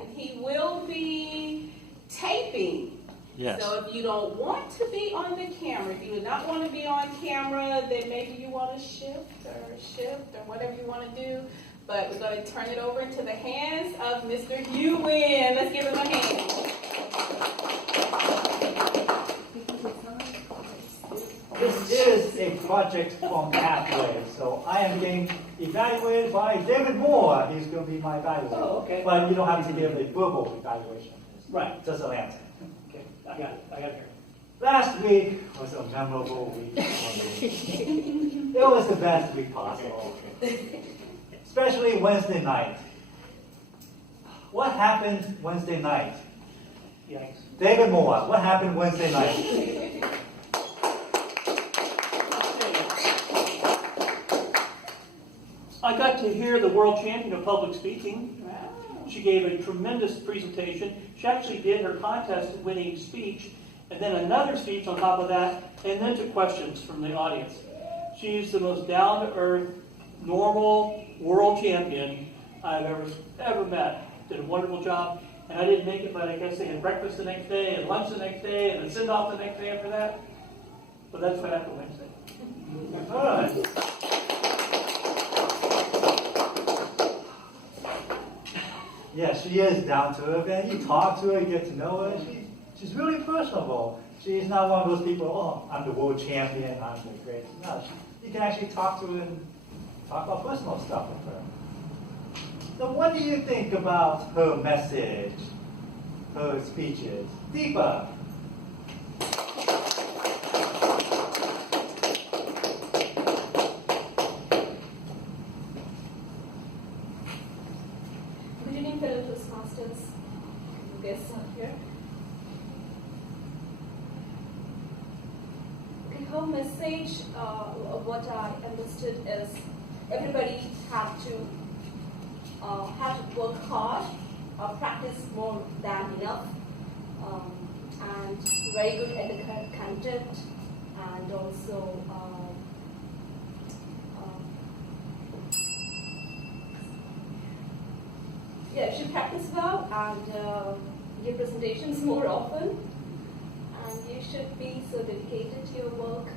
Motivational. He will be taping. Yes. So if you don't want to be on the camera, if you do not want to be on camera, then maybe you want to shift or whatever you want to do. But we're going to turn it over into the hands of Mr. Hewen. Let's give him a hand. This is a project from Pathway, so I am getting evaluated by David Moore. He's going to be my evaluator. Oh, okay. But you don't have to give a verbal evaluation. Right. Just an answer. Okay, I got it. I got it here. Last week was a memorable week for me. It was the best week possible. Especially Wednesday night. What happened Wednesday night? Yikes. David Moore, what happened Wednesday night? I got to hear the world champion of public speaking. Wow. She gave a tremendous presentation. She actually did her contest-winning speech, and then another speech on top of that, and then took questions from the audience. She's the most down-to-earth, normal world champion I've ever met. Did a wonderful job, and I didn't make it, but I guess they had breakfast the next day, and lunch the next day, and then send-off the next day after that. But that's what happened Wednesday. All right. Yeah, she is down to earth, and you talk to her, you get to know her. She's really personable. She's not one of those people, oh, I'm the world champion, I'm the greatest. No, you can actually talk to her and talk about personal stuff with her. So what do you think about her message, her speeches? Deepa. Good evening, fellow Toastmasters, guests are here. Okay, her message, of what I understood is everybody have to work hard, practice more than enough, and very good at the content, and also yeah, you should practice well and give presentations more often. And you should be so dedicated to your work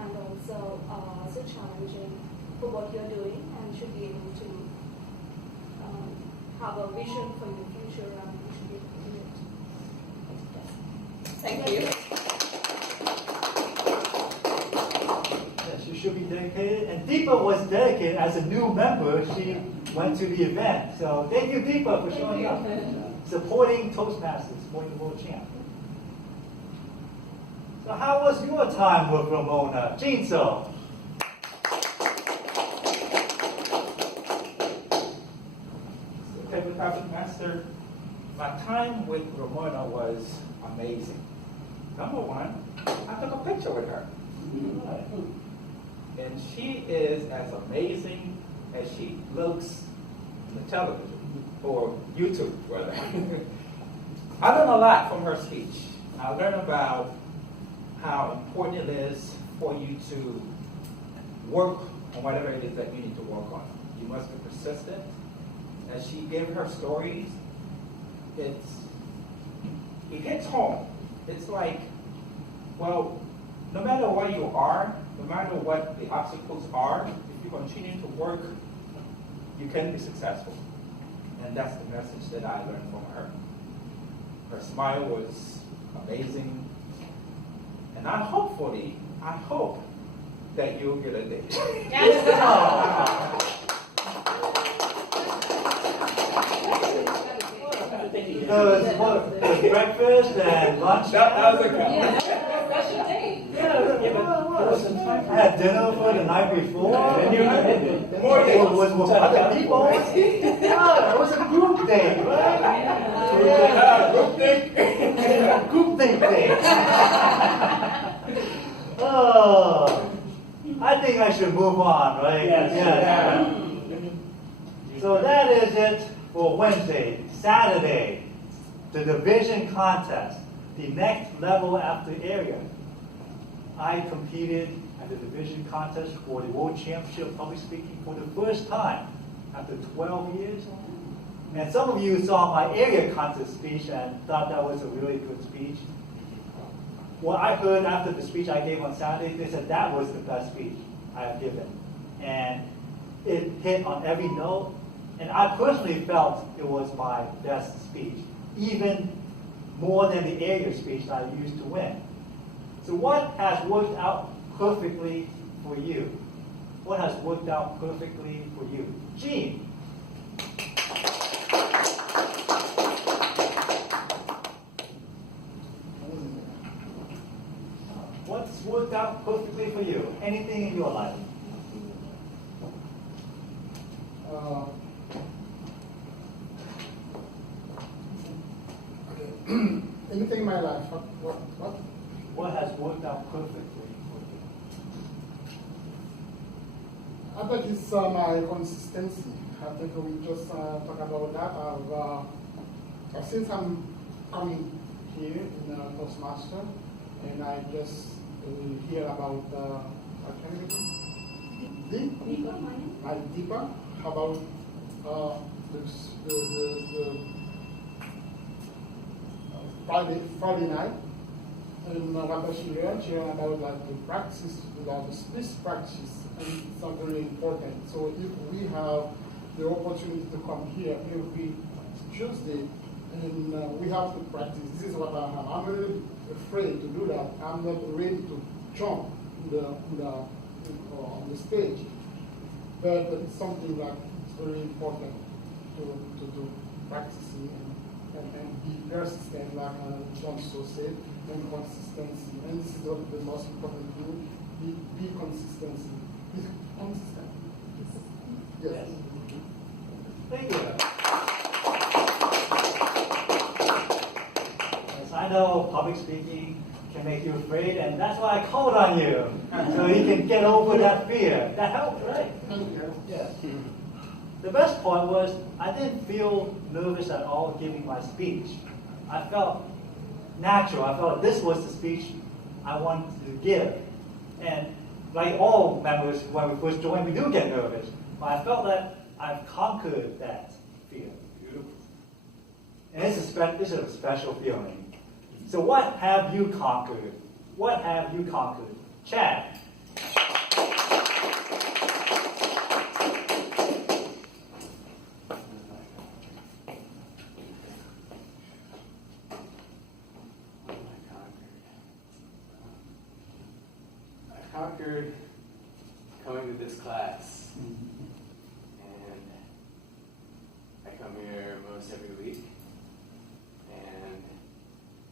and also so challenging for what you're doing, and should be able to have a vision for your future, and you should be able to do it. Yes. Thank you. Yes, you should be dedicated. And Deepa was dedicated as a new member. She went to the event. So thank you, Deepa, for showing up. Supporting Toastmasters, supporting the world champ. So how was your time with Ramona? Jinso? Favorite topic master, my time with Ramona was amazing. Number one, I took a picture with her. And she is as amazing as she looks on the television, or YouTube, rather. I learned a lot from her speech. I learned about how important it is for you to work on whatever it is that you need to work on. You must be persistent. As she gave her stories, it hits home. It's like, well, no matter where you are, no matter what the obstacles are, if you continue to work, you can be successful. And that's the message that I learned from her. Her smile was amazing. And I hope that you'll get a date. The breakfast and lunch. That was a couple. Yeah, special day. I had dinner for the night before. And you had more It was with other people. Yeah, it was a group day, right? Group date. Group day. Oh, I think I should move on, right? Yes. Yeah. So that is it for Wednesday. Saturday, the division contest, the next level after area. I competed at the division contest for the World Championship of Public Speaking for the first time after 12 years. And some of you saw my area concert speech and thought that was a really good speech. What I heard after the speech I gave on Saturday, they said that was the best speech I have given. And it hit on every note. And I personally felt it was my best speech, even more than the area speech I used to win. So what has worked out perfectly for you? What has worked out perfectly for you? Gene. What's worked out perfectly for you? Anything in your life? Anything in my life? What? What has worked out perfectly for you? I think it's my consistency. I think we just talk about that. Since I'm coming here in Toastmaster, and I just hear about Deepa about the Friday night, and what she learned about like the practice, about the split practice, and it's not very important. So if we have the opportunity to come here every Tuesday, and we have to practice. This is what I'm really afraid to do that. I'm not ready to jump on the stage, but it's something that is very important to do practicing and be persistent, like John so said, and consistency. And this is the most important thing. Be consistency. Be consistent. Yes. Thank you. Yes, I know public speaking can make you afraid, and that's why I called on you, so you can get over that fear. That helped, right? Thank you. Yes. The best part was I didn't feel nervous at all giving my speech. I felt natural. I felt this was the speech I wanted to give. And like all members, when we first join, we do get nervous. But I felt that I've conquered that fear. And it's a special feeling. So what have you conquered? What have you conquered? Chad. Conquered coming to this class, and I come here most every week, and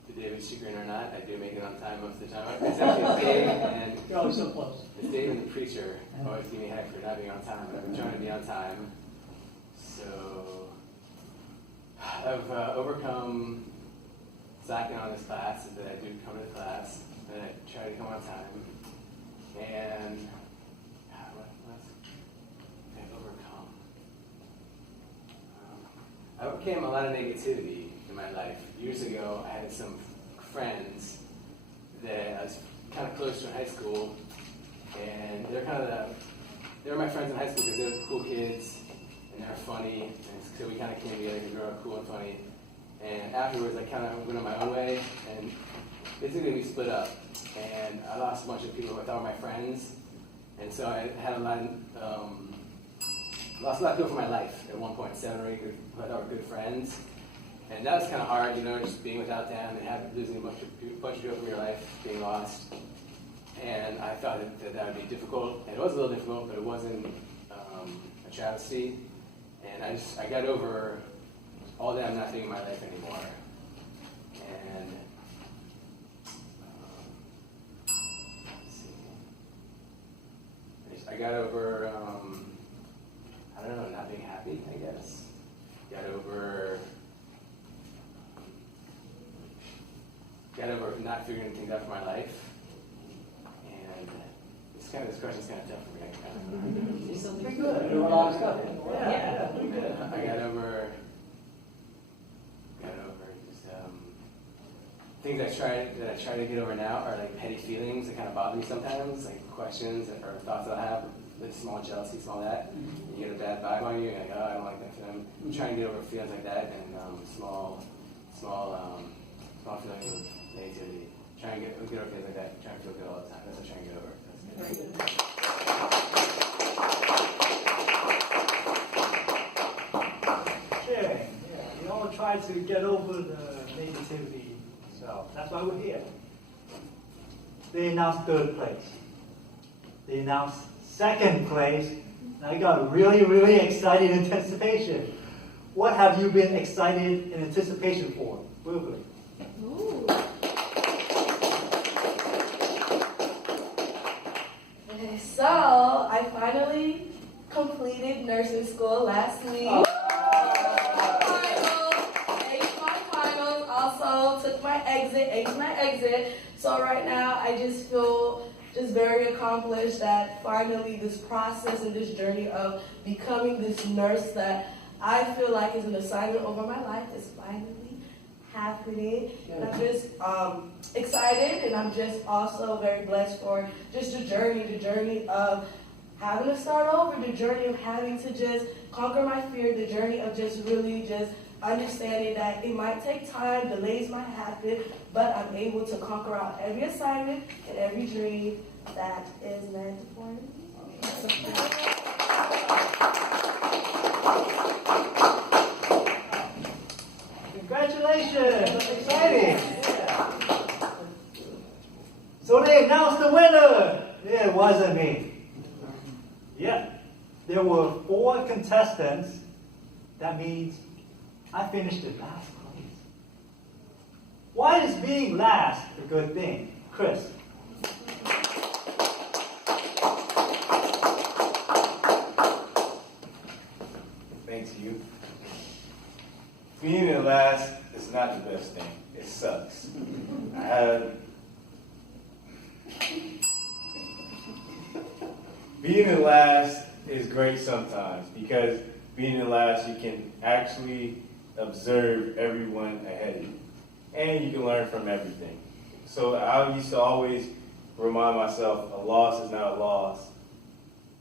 to David's chagrin or not, I do make it on time most of the time. It's actually Dave and You're always so close. it's Dave and the preacher always give me heck for not being on time, but I've been trying to be on time. So I've overcome slacking on this class, that I do come to the class, and I try to come on time. And what I overcome? I overcame a lot of negativity in my life. Years ago, I had some friends that I was kind of close to in high school, and they were my friends in high school because they were cool kids, and they were funny, and so we kind of came together because we were cool and funny. And afterwards, I kind of went on my own way, and basically we split up. And I lost a bunch of people who I thought were my friends, and so I had lost a lot of people from my life at one point, 7 or 8 who I thought were good friends. And that was kind of hard, just being without them and losing a bunch of people from your life, being lost. And I thought that would be difficult, and it was a little difficult, but it wasn't a travesty. And I got over all that not being in my life anymore. And I got over, I don't know, not being happy, I guess. Got over not figuring things out for my life. And this question's kind of tough for me. Pretty good. Doing a lot of stuff. Yeah, pretty good. I got over just things that I try to get over now are like petty feelings that kind of bother me sometimes, like questions or thoughts that I have with small jealousy, small that. And you get a bad vibe on you, and you're like, oh, I don't like that for them. Try and get over feelings like that, and small feelings of negativity. Try and get over feelings like that. Try and feel good all the time. That's what I'm trying to get over. That's good. Sharing, yeah. We all try to get over the negativity, so that's why we're here. They announced third place. They announced second place. Now you got really, really excited anticipation. What have you been excited in anticipation for? Verbally. Ooh. So, I finally completed nursing school last week. Aced my finals, also took my exit. So right now, I just feel just very accomplished that finally this process and this journey of becoming this nurse that I feel like is an assignment over my life is finally happening. And I'm just excited, and I'm just also very blessed for just the journey of having to start over, the journey of having to just conquer my fear, the journey of just really just understanding that it might take time, delays might happen, but I'm able to conquer out every assignment and every dream that is meant for me. Congratulations! That's exciting! So they announced the winner! It wasn't me. Yeah. There were 4 contestants. That means I finished in last place. Why is being last a good thing? Chris. Thanks, you. Being in last is not the best thing. It sucks. Being in last is great sometimes because being in last, you can actually observe everyone ahead of you, and you can learn from everything. So I used to always remind myself, a loss is not a loss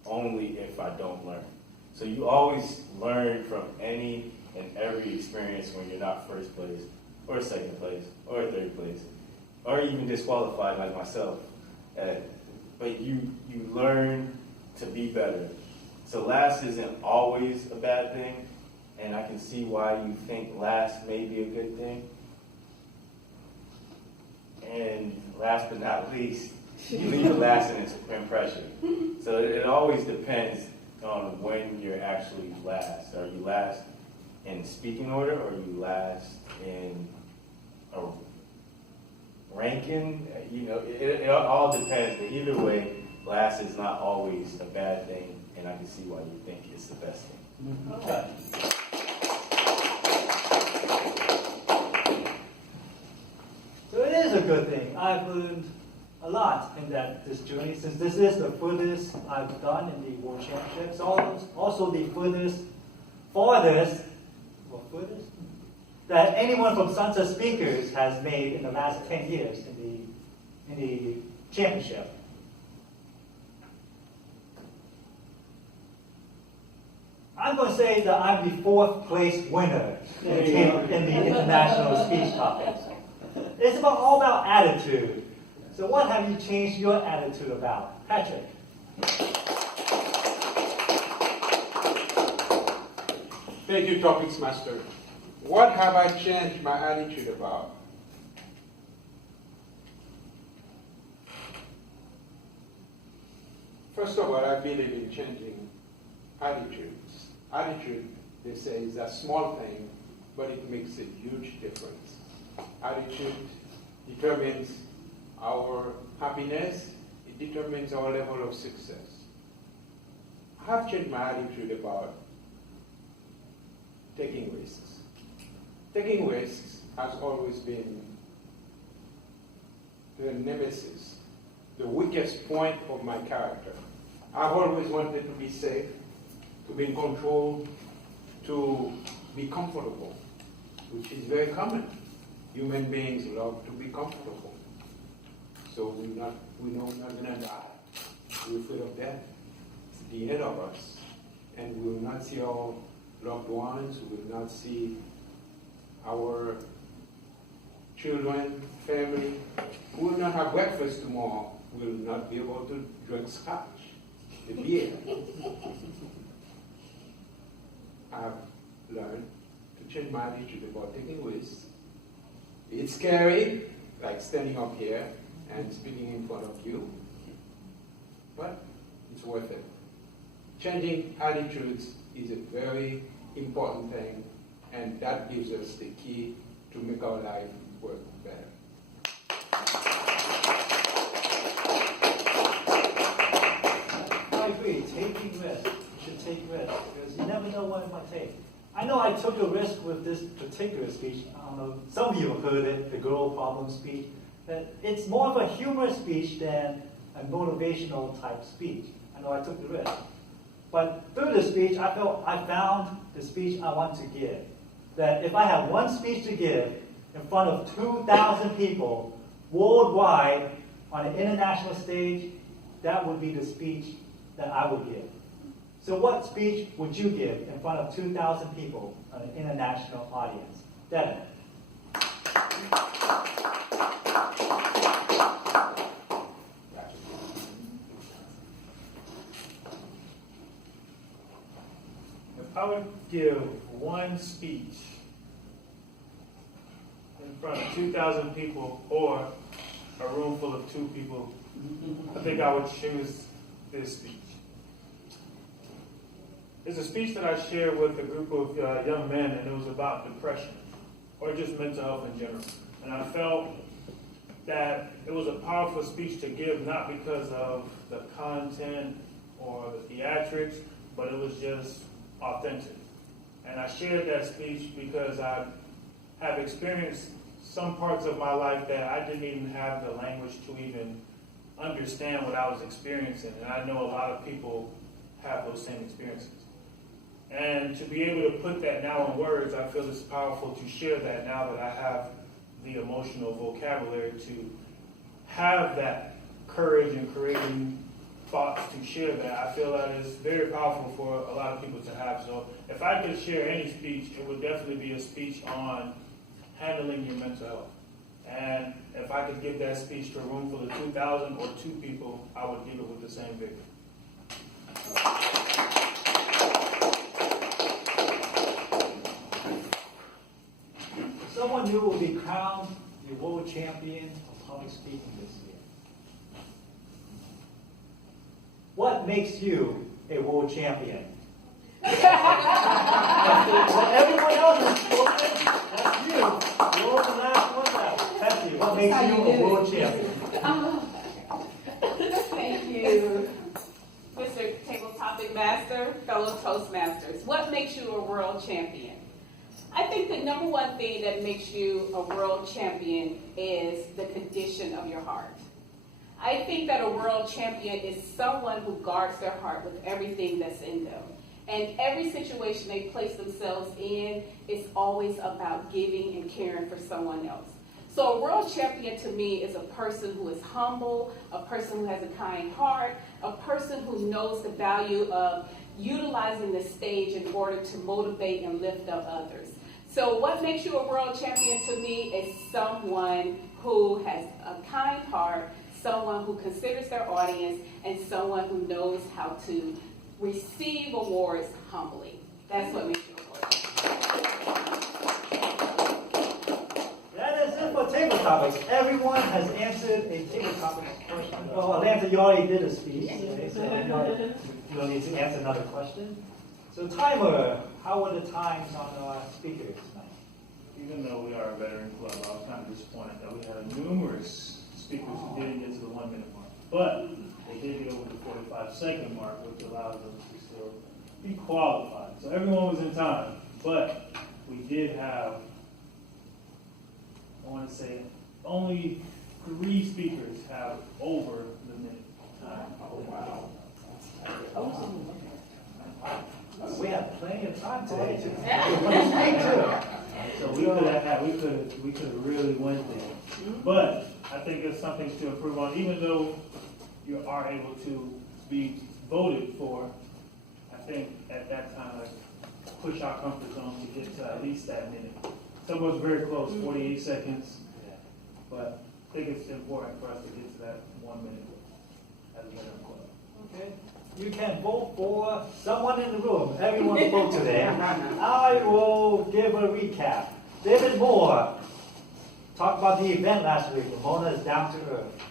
only if I don't learn. So you always learn from any and every experience when you're not first place, or second place, or third place, or even disqualified like myself. But you learn to be better. So last isn't always a bad thing, and I can see why you think last may be a good thing. And last but not least, you leave a lasting impression. So it always depends on when you're actually last. Are you last in speaking order, or are you last in a ranking? It all depends. But either way, last is not always a bad thing, and I can see why you think it's the best thing. Okay. So it is a good thing. I've learned a lot in this journey, since this is the furthest I've done in the World Championships. Also the farthest that anyone from Sunset Speakers has made in the last 10 years in the championship. I'm going to say that I'm the 4th place winner in the international speech topics. It's all about attitude. So what have you changed your attitude about? Patrick. Thank you, Topics Master. What have I changed my attitude about? First of all, I believe in changing attitudes. Attitude, they say, is a small thing, but it makes a huge difference. Attitude determines our happiness. It determines our level of success. I have changed my attitude about taking risks. Taking risks has always been the nemesis, the weakest point of my character. I've always wanted to be safe, to be in control, to be comfortable, which is very common. Human beings love to be comfortable. So we know we're not going to die. We're afraid of death. the end of us, and we will not see our loved ones, we will not see our children, family. We will not have breakfast tomorrow. We will not be able to drink scotch, the beer. I've learned to change my attitude about taking risks. It's scary, like standing up here and speaking in front of you, but it's worth it. Changing attitudes is a very important thing, and that gives us the key to make our life work better. I agree. Taking risks. You should take risks because you never know what it might take. I know I took a risk with this particular speech. I don't know, some of you have heard it, the girl problem speech. That it's more of a humorous speech than a motivational type speech. I know I took the risk. But through the speech, I felt I found the speech I want to give. That if I had one speech to give in front of 2,000 people worldwide on an international stage, that would be the speech that I would give. So what speech would you give in front of 2,000 people on an international audience? Devin. If I would give one speech in front of 2,000 people or a room full of 2 people, I think I would choose this speech. It's a speech that I shared with a group of young men, and it was about depression, or just mental health in general. And I felt that it was a powerful speech to give, not because of the content or the theatrics, but it was just authentic. And I shared that speech because I have experienced some parts of my life that I didn't even have the language to even understand what I was experiencing. And I know a lot of people have those same experiences. And to be able to put that now in words, I feel it's powerful to share that now that I have the emotional vocabulary to have that courage and creating thoughts to share that. I feel that it's very powerful for a lot of people to have. So if I could share any speech, it would definitely be a speech on handling your mental health. And if I could give that speech to a room full of 2,000 or 2 people, I would give it with the same vigor. Someone new will be crowned the world champion of public speaking this year. What makes you a world champion? Everyone else is spoken. That's you. You're the last one out. That's you. What makes you a world champion? Thank you, Mr. Table Topic Master, fellow Toastmasters. What makes you a world champion? I think the number one thing that makes you a world champion is the condition of your heart. I think that a world champion is someone who guards their heart with everything that's in them. And every situation they place themselves in is always about giving and caring for someone else. So a world champion to me is a person who is humble, a person who has a kind heart, a person who knows the value of utilizing the stage in order to motivate and lift up others. So what makes you a world champion to me is someone who has a kind heart, someone who considers their audience, and someone who knows how to receive awards humbly. That's what makes you a world champion. That is it for table topics. Everyone has answered a table topic question. Oh, Atlanta, you already did a speech. Okay, so you don't need to answer another question. So timer, how were the times on our speakers tonight? Even though we are a veteran club, I was kind of disappointed that we had numerous speakers who didn't get to the 1 minute mark. But they did get over the 45-second mark, which allowed them to still be qualified. So everyone was in time. But we did have, I want to say, only 3 speakers have over the minute time. Oh, wow. We have plenty of time today to speak too. So we could have really went there. But I think it's something to improve on, even though you are able to be voted for, I think at that time, like, push our comfort zone to get to at least that minute. Some was very close, 48 seconds, but I think it's important for us to get to that 1 minute as a minimum club. Okay. You can vote for someone in the room. Everyone spoke today. I will give a recap. David Moore talked about the event last week. Ramona is down to earth.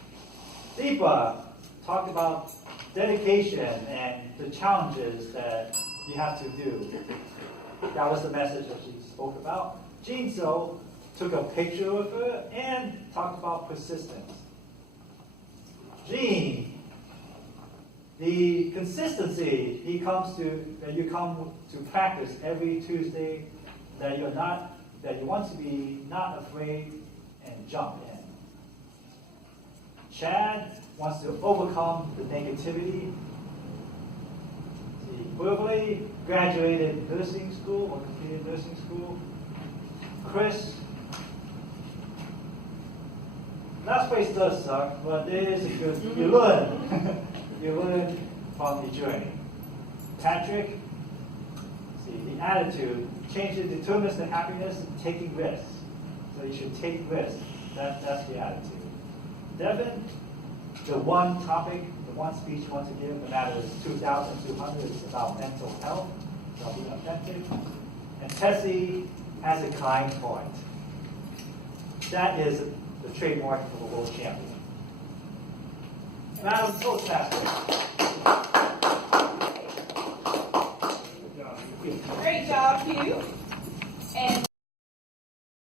Deepa talked about dedication and the challenges that you have to do. That was the message that she spoke about. Jinso took a picture of her and talked about persistence. Gene, the consistency that you come to practice every Tuesday, that you want to be not afraid and jump in. Chad wants to overcome the negativity. He verbally graduated nursing school or completed nursing school. Chris, last place does suck, but there is a good, you learn. You learn from the journey. Patrick, the attitude changes, determines the happiness and taking risks. So you should take risks. That's the attitude. Devin, the one topic, the one speech you want to give, no matter it's 2,200, it's about mental health, about being authentic. And Tessie has a kind heart. That is the trademark of a world champion. Madam Postmaster. Great job, Hugh. And